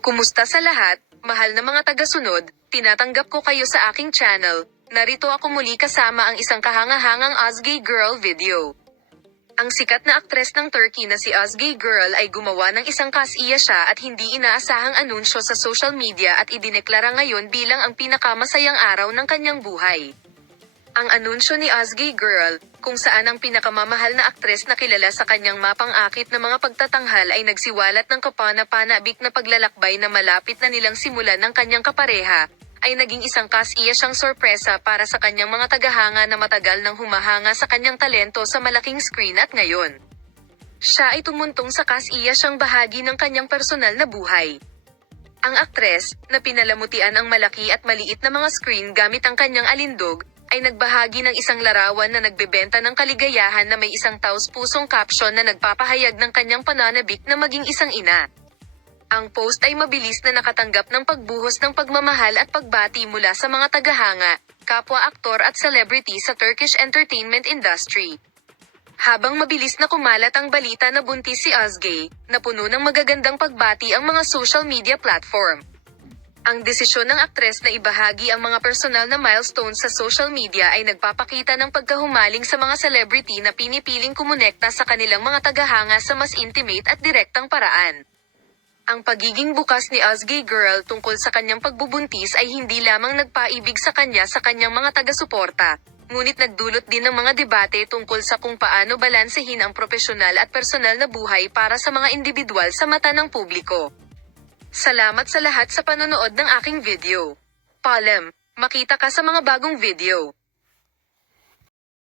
Kumusta sa lahat, mahal na mga tagasunod, tinatanggap ko kayo sa aking channel. Narito ako muli kasama ang isang kahangahangang Ozgay Girl video. Ang sikat na aktres ng Turkey na si Ozgay Girl ay gumawa ng isang kasiya siya at hindi inaasahang anunsyo sa social media at idineklara ngayon bilang ang pinakamasayang araw ng kanyang buhay. Ang anunsyo ni Ozgay Girl, kung saan ang pinakamamahal na aktres na kilala sa kanyang mapang-akit na mga pagtatanghal ay nagsiwalat ng kapana-panabik na paglalakbay na malapit na nilang simulan ng kanyang kapareha, ay naging isang kasiya siyang sorpresa para sa kanyang mga tagahanga na matagal nang humahanga sa kanyang talento sa malaking screen at ngayon. Siya ay tumuntong sa kasiya siyang bahagi ng kanyang personal na buhay. Ang aktres, na pinalamutian ang malaki at maliit na mga screen gamit ang kanyang alindog, ay nagbahagi ng isang larawan na nagbebenta ng kaligayahan na may isang taos-pusong caption na nagpapahayag ng kanyang pananabik na maging isang ina. Ang post ay mabilis na nakatanggap ng pagbuhos ng pagmamahal at pagbati mula sa mga tagahanga, kapwa aktor at celebrity sa Turkish entertainment industry. Habang mabilis na kumalat ang balita na buntis si Ozgay, napuno ng magagandang pagbati ang mga social media platform. Ang desisyon ng aktres na ibahagi ang mga personal na milestones sa social media ay nagpapakita ng pagkahumaling sa mga celebrity na pinipiling kumonekta sa kanilang mga tagahanga sa mas intimate at direktang paraan. Ang pagiging bukas ni Ozgay Girl tungkol sa kanyang pagbubuntis ay hindi lamang nagpaibig sa kanyang mga taga-suporta, ngunit nagdulot din ng mga debate tungkol sa kung paano balansehin ang profesional at personal na buhay para sa mga individual sa mata ng publiko. Salamat sa lahat sa panonood ng aking video. Paalam, makita ka sa mga bagong video.